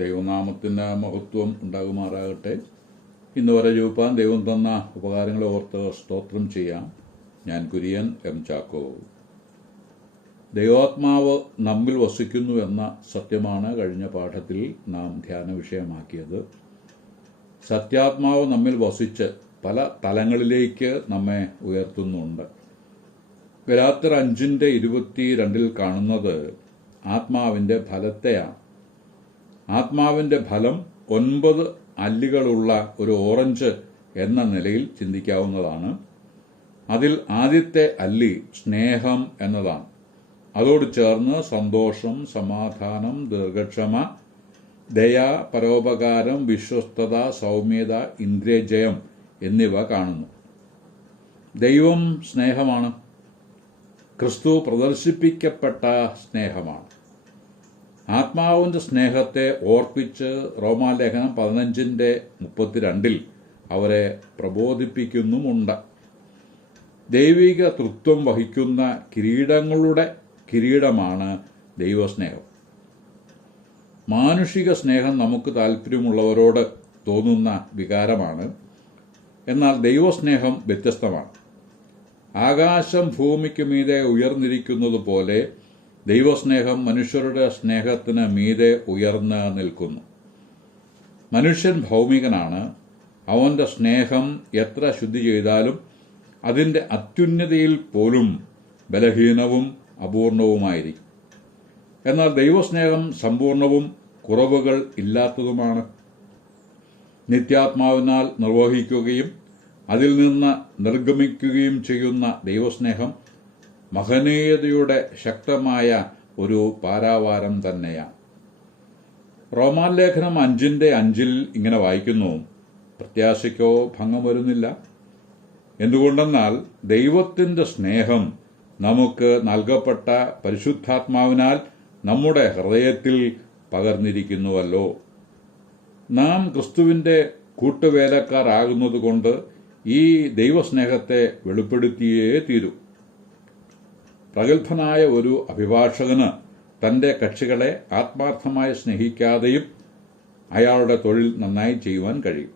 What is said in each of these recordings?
ദൈവനാമത്തിന് മഹത്വം ഉണ്ടാകുമാറാകട്ടെ. ഇന്ന് വരെ ജീവിപ്പാൻ ദൈവം തന്ന ഉപകാരങ്ങളെ ഓർത്ത് സ്തോത്രം ചെയ്യാം. ഞാൻ കുര്യൻ എം ചാക്കോ. ദൈവാത്മാവ് നമ്മിൽ വസിക്കുന്നു എന്ന സത്യമാണ് കഴിഞ്ഞ പാഠത്തിൽ നാം ധ്യാന വിഷയമാക്കിയത്. സത്യാത്മാവ് നമ്മിൽ വസിച്ച് പല തലങ്ങളിലേക്ക് നമ്മെ ഉയർത്തുന്നുണ്ട്. ഗലാത്യർ 5:22 കാണുന്നത് ആത്മാവിൻ്റെ ഫലത്തെയാണ്. ആത്മാവിൻ്റെ ഫലം 9 അല്ലികളുള്ള ഒരു ഓറഞ്ച് എന്ന നിലയിൽ ചിന്തിക്കാവുന്നതാണ്. അതിൽ ആദ്യത്തെ അല്ലി സ്നേഹം എന്നതാണ്. അതോട് ചേർന്ന് സന്തോഷം, സമാധാനം, ദീർഘക്ഷമ, ദയ, പരോപകാരം, വിശ്വസ്തത, സൗമ്യത, ഇന്ദ്രിയജയം എന്നിവ കാണുന്നു. ദൈവം സ്നേഹമാണ്. ക്രിസ്തു പ്രദർശിപ്പിക്കപ്പെട്ട സ്നേഹമാണ്. ആത്മാവിൻ്റെ സ്നേഹത്തെ ഓർപ്പിച്ച് റോമാലേഖനം 15:32 അവരെ പ്രബോധിപ്പിക്കുന്നുമുണ്ട്. ദൈവിക തൃത്വം വഹിക്കുന്ന കിരീടങ്ങളുടെ കിരീടമാണ് ദൈവസ്നേഹം. മാനുഷിക സ്നേഹം നമുക്ക് താല്പര്യമുള്ളവരോട് തോന്നുന്ന വികാരമാണ്. എന്നാൽ ദൈവസ്നേഹം വ്യത്യസ്തമാണ്. ആകാശം ഭൂമിക്ക് മീതെ ഉയർന്നിരിക്കുന്നത് പോലെ ദൈവസ്നേഹം മനുഷ്യരുടെ സ്നേഹത്തിന് മീതെ ഉയർന്ന് നിൽക്കുന്നു. മനുഷ്യൻ ഭൗമികനാണ്. അവൻ്റെ സ്നേഹം എത്ര ശുദ്ധി ചെയ്താലും അതിൻ്റെ അത്യുന്നതിയിൽ പോലും ബലഹീനവും അപൂർണവുമായിരിക്കും. എന്നാൽ ദൈവസ്നേഹം സമ്പൂർണവും കുറവുകൾ ഇല്ലാത്തതുമാണ്. നിത്യാത്മാവിനാൽ നിർവഹിക്കുകയും അതിൽ നിന്ന് നിർഗമിക്കുകയും ചെയ്യുന്ന ദൈവസ്നേഹം മഹനീയതയുടെ ശക്തമായ ഒരു പാരാവാരം തന്നെയാണ്. റോമാലേഖനം 5:5 ഇങ്ങനെ വായിക്കുന്നു: പ്രത്യാശയ്ക്കോ ഭംഗം വരുന്നില്ല. എന്തുകൊണ്ടെന്നാൽ ദൈവത്തിൻ്റെ സ്നേഹം നമുക്ക് നൽകപ്പെട്ട പരിശുദ്ധാത്മാവിനാൽ നമ്മുടെ ഹൃദയത്തിൽ പകർന്നിരിക്കുന്നുവല്ലോ. നാം ക്രിസ്തുവിൻ്റെ കൂട്ടുവേലക്കാരാകുന്നതുകൊണ്ട് ഈ ദൈവസ്നേഹത്തെ വെളിപ്പെടുത്തിയേ തീരൂ. പ്രഗത്ഭനായ ഒരു അഭിഭാഷകന് തൻ്റെ കക്ഷികളെ ആത്മാർത്ഥമായി സ്നേഹിക്കാതെയും അയാളുടെ തൊഴിൽ നന്നായി ചെയ്യുവാൻ കഴിയും.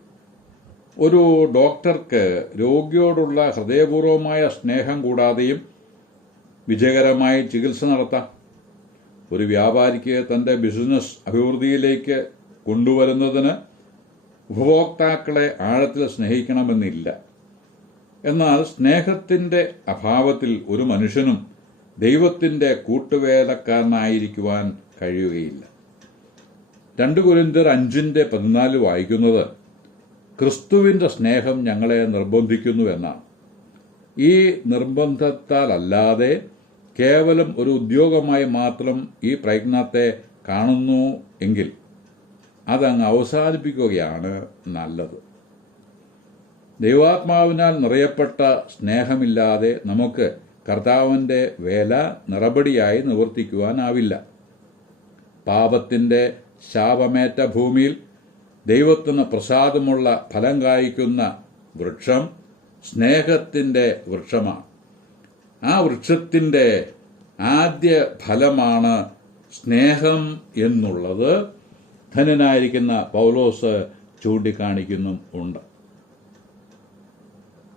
ഒരു ഡോക്ടർക്ക് രോഗിയോടുള്ള ഹൃദയപൂർവമായ സ്നേഹം കൂടാതെയും വിജയകരമായി ചികിത്സ നടത്താം. ഒരു വ്യാപാരിക്ക് തൻ്റെ ബിസിനസ് അഭിവൃദ്ധിയിലേക്ക് കൊണ്ടുവരുന്നതിന് ഉപഭോക്താക്കളെ ആഴത്തിൽ സ്നേഹിക്കണമെന്നില്ല. എന്നാൽ സ്നേഹത്തിൻ്റെ അഭാവത്തിൽ ഒരു മനുഷ്യനും ദൈവത്തിൻ്റെ കൂട്ടുവേലക്കാരനായിരിക്കുവാൻ കഴിയുകയില്ല. 2 കൊരിന്ത്യർ 5:14 വായിക്കുന്നത്: ക്രിസ്തുവിൻ്റെ സ്നേഹം ഞങ്ങളെ നിർബന്ധിക്കുന്നു എന്നാണ്. ഈ നിർബന്ധത്താലല്ലാതെ കേവലം ഒരു ഉദ്യോഗമായി മാത്രം ഈ പ്രയത്നത്തെ കാണുന്നു എങ്കിൽ അതങ്ങ് അവസാനിപ്പിക്കുകയാണ് നല്ലത്. ദൈവാത്മാവിനാൽ നിറയപ്പെട്ട സ്നേഹമില്ലാതെ നമുക്ക് കർത്താവിൻ്റെ വേല നിറപടിയായി നിവർത്തിക്കുവാനാവില്ല. പാപത്തിൻ്റെ ശാപമേറ്റ ഭൂമിയിൽ ദൈവത്തിന് പ്രസാദമുള്ള ഫലം കായ്ക്കുന്ന വൃക്ഷം സ്നേഹത്തിൻ്റെ വൃക്ഷമാണ്. ആ വൃക്ഷത്തിൻ്റെ ആദ്യ ഫലമാണ് സ്നേഹം എന്നുള്ളത് ധന്യനായിരിക്കുന്ന പൗലോസ് ചൂണ്ടിക്കാണിക്കുന്നുമുണ്ട്.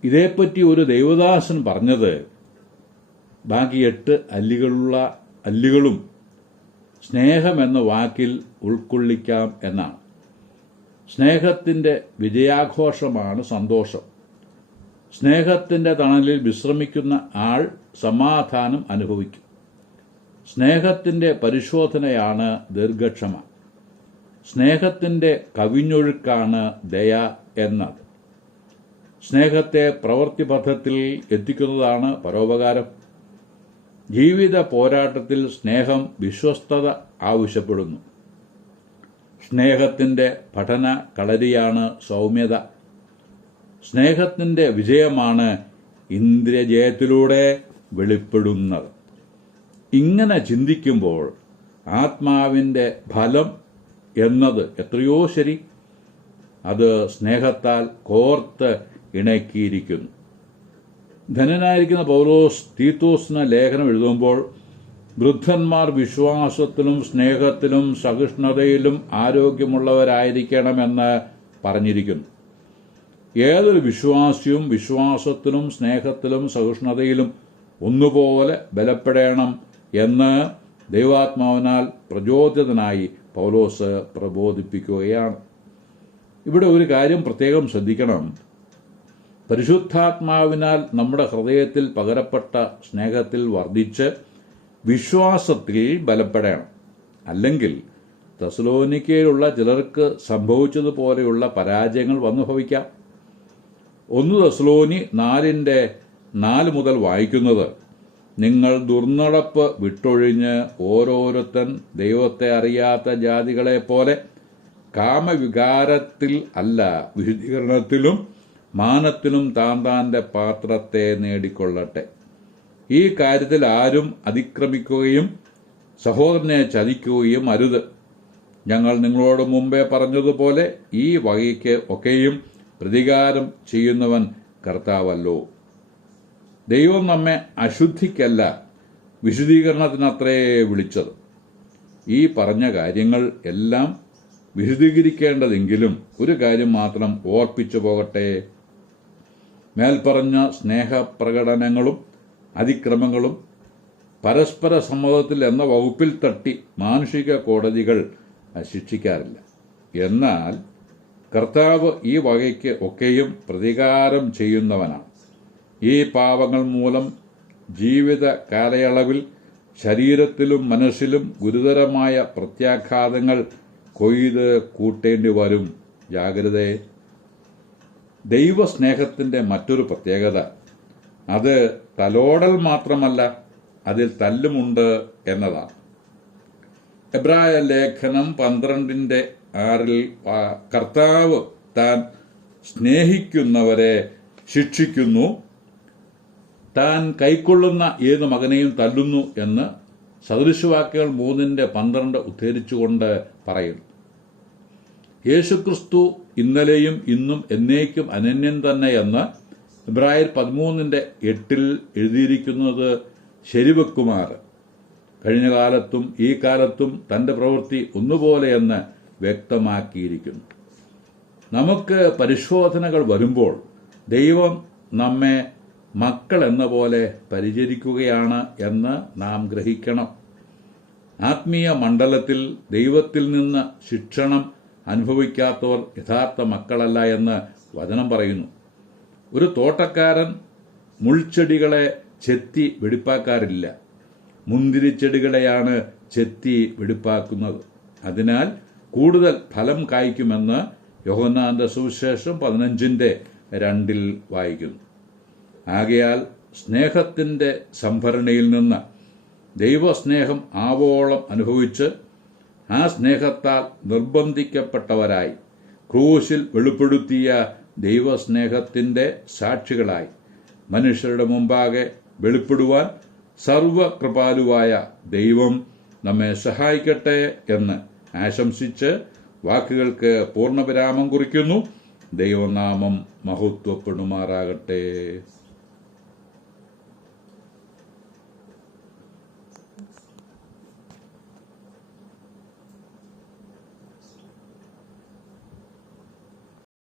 ഇതേപ്പറ്റി ഒരു ദൈവദാസൻ പറഞ്ഞത്, ബാക്കി 8 അല്ലികളും സ്നേഹമെന്ന വാക്കിൽ ഉൾക്കൊള്ളിക്കാം എന്നാണ്. സ്നേഹത്തിൻ്റെ വിജയാഘോഷമാണ് സന്തോഷം. സ്നേഹത്തിൻ്റെ തണലിൽ വിശ്രമിക്കുന്ന ആൾ സമാധാനം അനുഭവിക്കും. സ്നേഹത്തിൻ്റെ പരിശോധനയാണ് ദീർഘക്ഷമ. സ്നേഹത്തിൻ്റെ കവിഞ്ഞൊഴുക്കാണ് ദയ എന്നത്. സ്നേഹത്തെ പ്രവൃത്തിപഥത്തിൽ എത്തിക്കുന്നതാണ് പരോപകാരം. ജീവിത പോരാട്ടത്തിൽ സ്നേഹം വിശ്വസ്തത ആവശ്യപ്പെടുന്നു. സ്നേഹത്തിൻ്റെ പഠന കളരിയാണ് സൗമ്യത. സ്നേഹത്തിൻ്റെ വിജയമാണ് ഇന്ദ്രിയജയത്തിലൂടെ വെളിപ്പെടുന്നത്. ഇങ്ങനെ ചിന്തിക്കുമ്പോൾ ആത്മാവിൻ്റെ ഫലം എന്നത് എത്രയോ ശരി. അത് സ്നേഹത്താൽ കോർത്ത് ഇണക്കിയിരിക്കുന്നു. ധനനായിരിക്കുന്ന പൗലോസ് തീത്തോസിന് ലേഖനം എഴുതുമ്പോൾ വൃദ്ധന്മാർ വിശ്വാസത്തിലും സ്നേഹത്തിലും സഹിഷ്ണുതയിലും ആരോഗ്യമുള്ളവരായിരിക്കണമെന്ന് പറഞ്ഞിരിക്കുന്നു. ഏതൊരു വിശ്വാസിയും വിശ്വാസത്തിലും സ്നേഹത്തിലും സഹിഷ്ണുതയിലും ഒന്നുപോലെ ബലപ്പെടണം എന്ന് ദൈവാത്മാവിനാൽ പ്രചോദിതനായി പൗലോസ് പ്രബോധിപ്പിക്കുകയാണ്. ഇവിടെ ഒരു കാര്യം പ്രത്യേകം ശ്രദ്ധിക്കണം. പരിശുദ്ധാത്മാവിനാൽ നമ്മുടെ ഹൃദയത്തിൽ പകരപ്പെട്ട സ്നേഹത്തിൽ വർദ്ധിച്ച് വിശ്വാസത്തിൽ ബലപ്പെടണം. അല്ലെങ്കിൽ തെസ്സലോനിക്കയിലുള്ള ചിലർക്ക് സംഭവിച്ചതുപോലെയുള്ള പരാജയങ്ങൾ വന്നു ഭവിക്കാം. 1 തെസ്സലോനി 4:4 മുതൽ വായിക്കുന്നത്, നിങ്ങൾ ദുർനടപ്പ് വിട്ടൊഴിഞ്ഞ് ഓരോരുത്തൻ ദൈവത്തെ അറിയാത്ത ജാതികളെ പോലെ കാമവികാരത്തിൽ അല്ല, വിശുദ്ധീകരണത്തിലും മാനത്തിലും താന്താന്റെ പാത്രത്തെ നേടിക്കൊള്ളട്ടെ. ഈ കാര്യത്തിൽ ആരും അതിക്രമിക്കുകയും സഹോദരനെ ചതിക്കുകയും അരുത്. ഞങ്ങൾ നിങ്ങളോട് മുമ്പേ പറഞ്ഞതുപോലെ ഈ വകയ്ക്ക് ഒക്കെയും പ്രതികാരം ചെയ്യുന്നവൻ കർത്താവല്ലോ. ദൈവം നമ്മെ അശുദ്ധിക്കല്ല, വിശുദ്ധീകരണത്തിനത്രേ വിളിച്ചത്. ഈ പറഞ്ഞ കാര്യങ്ങൾ എല്ലാം വിശുദ്ധീകരിക്കേണ്ടതെങ്കിലും ഒരു കാര്യം മാത്രം ഓർപ്പിച്ചു പോകട്ടെ. മേൽപ്പറഞ്ഞ സ്നേഹപ്രകടനങ്ങളും അതിക്രമങ്ങളും പരസ്പര സമ്മതത്തിൽ എന്ന വകുപ്പിൽ തട്ടി മാനുഷിക കോടതികൾ ശിക്ഷിക്കാറില്ല. എന്നാൽ കർത്താവ് ഈ വകയ്ക്ക് ഒക്കെയും പ്രതികാരം ചെയ്യുന്നവനാണ്. ഈ പാപങ്ങൾ മൂലം ജീവിത കാലയളവിൽ ശരീരത്തിലും മനസ്സിലും ഗുരുതരമായ പ്രത്യാഘാതങ്ങൾ കൊയ്ത് കൂട്ടേണ്ടി വരും. ജാഗ്രതയെ. ദൈവസ്നേഹത്തിന്റെ മറ്റൊരു പ്രത്യേകത അത് തലോടൽ മാത്രമല്ല, അതിൽ തല്ലുമുണ്ട് എന്നതാണ്. എബ്രായ ലേഖനം 12:6 കർത്താവ് താൻ സ്നേഹിക്കുന്നവരെ ശിക്ഷിക്കുന്നു, താൻ കൈക്കൊള്ളുന്ന ഏത് മകനെയും തല്ലുന്നു എന്ന് സദൃശവാക്യങ്ങൾ 3:12 ഉദ്ധരിച്ചുകൊണ്ട് പറയുന്നു. യേശുക്രിസ്തു ഇന്നലെയും ഇന്നും എന്നേക്കും അനന്യൻ തന്നെ എന്ന് ഇബ്രായർ 13:8 എഴുതിയിരിക്കുന്നത് ശരിവെക്കുമാർ കഴിഞ്ഞ കാലത്തും ഈ കാലത്തും തന്റെ പ്രവൃത്തി ഒന്നുപോലെയെന്ന് വ്യക്തമാക്കിയിരിക്കുന്നു. നമുക്ക് പരിശോധനകൾ വരുമ്പോൾ ദൈവം നമ്മെ മക്കൾ എന്ന പോലെ പരിചരിക്കുകയാണ് എന്ന് നാം ഗ്രഹിക്കണം. ആത്മീയ മണ്ഡലത്തിൽ ദൈവത്തിൽ നിന്ന് ശിക്ഷണം അനുഭവിക്കാത്തവർ യഥാർത്ഥ മക്കളല്ല എന്ന് വചനം പറയുന്നു. ഒരു തോട്ടക്കാരൻ മുൾച്ചെടികളെ ചെത്തി വെടിപ്പാക്കാറില്ല, മുന്തിരിച്ചെടികളെയാണ് ചെത്തി വെടിപ്പാക്കുന്നത്. അതിനാൽ കൂടുതൽ ഫലം കായ്ക്കുമെന്ന് യോഹന്നാന്റെ സുവിശേഷം 15:2 വായിക്കുന്നു. ആകയാൽ സ്നേഹത്തിന്റെ സംഭരണിയിൽ നിന്ന് ദൈവസ്നേഹം ആവോളം അനുഭവിച്ച് ആ സ്നേഹത്താൽ നിർബന്ധിക്കപ്പെട്ടവരായി ക്രൂശിൽ വെളിപ്പെടുത്തിയ ദൈവസ്നേഹത്തിന്റെ സാക്ഷികളായി മനുഷ്യരുടെ മുമ്പാകെ വെളിപ്പെടുവാൻ സർവകൃപാലുവായ ദൈവം നമ്മെ സഹായിക്കട്ടെ എന്ന് ആശംസിച്ച് വാക്കുകൾക്ക് പൂർണ്ണവിരാമം കുറിക്കുന്നു. ദൈവനാമം മഹത്വപ്പെടുമാറാകട്ടെ.